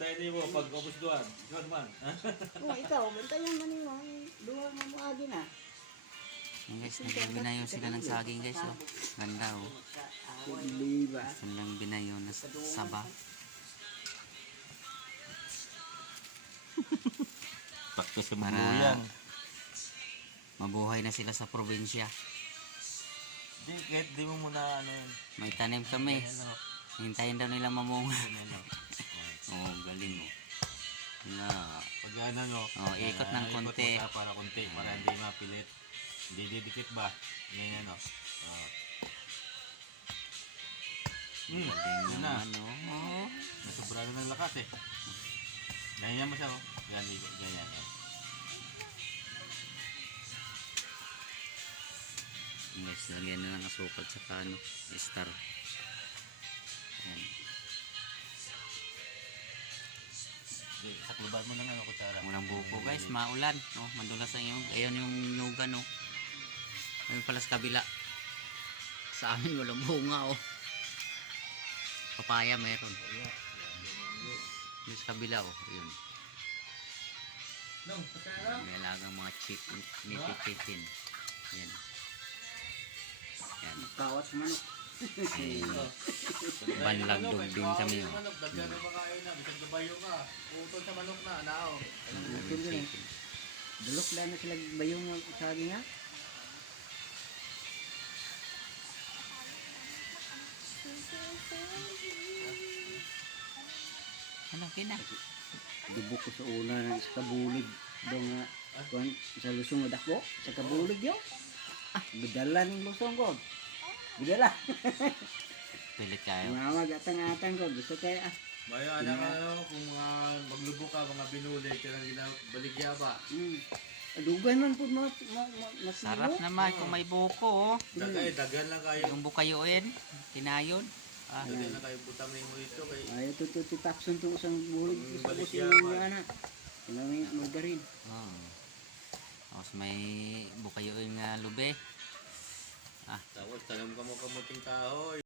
Bantayan mo pag ubos doon. Diwas man. Oh, ikaw, bantayan mo nimo. Duha mo mo agi na. Yan guys, nagbinayo sila ng saging guys. Oh. Ganda oh. Liba. Silang binayo na saba. Pakto sa Para muluyang. mabuhay na sila sa probinsya. Di, kahit di mo muna ano yun. May tanim kami. Ano, Hintayin daw nila mamunga. ano. Oh, galing oh. Na, Pag ano no. oh, ikot ng konti. Ikot mo para konti. Para hindi mapilit. Hindi didikit ba? Ganyan no. Galing Yun na. naman oh. Nasobra na ng lakas eh. Ganyan mo siya oh. Ganyan. Ganyan. Guys, lagyan na ng asukal sa ano, star. Ayan. Sakluban mo ng ano kutsara. Walang buko guys, maulan. Oh, madulas ang yung, ayan yung nyugan oh. Ayun pala sa kabila. Sa amin walang bunga oh. Papaya meron. Yung sa kabila oh, yun. May alagang mga chicken. Yan. Yan. Kawat sa manok. Banlagdog din kami oh. Manok, dagyan na makain na. Bisag nabayo ka. Utol sa manok na. Nao. Chicken. Dulok na na sila bayong sa agi nga. Ano kina? Dubok ko sa una ng sa kabulig daw nga kuan sa lusong nga dako sa kabulig yo. Ah, bidala ning lusong ko. Bidala. Pilit kayo. Mama gatang-atang ko gusto kay ah. Maya na ano, kung mga maglubo ka, mga binuli, kailang ginabaligya ba? Adugan man po Sarap naman kung may buko oh. Dagan lang kayo. Yung bukayuin, kinayod. Ah, Dagan lang kayo butang na mo ito. Kay, Ay tututi takson tong isang bulig sa Baligya lusong ba? nga anak. Kailangan margarin. oh. Tapos may bukayuin nga lube. tapos tanong ka mo kamuting kahoy.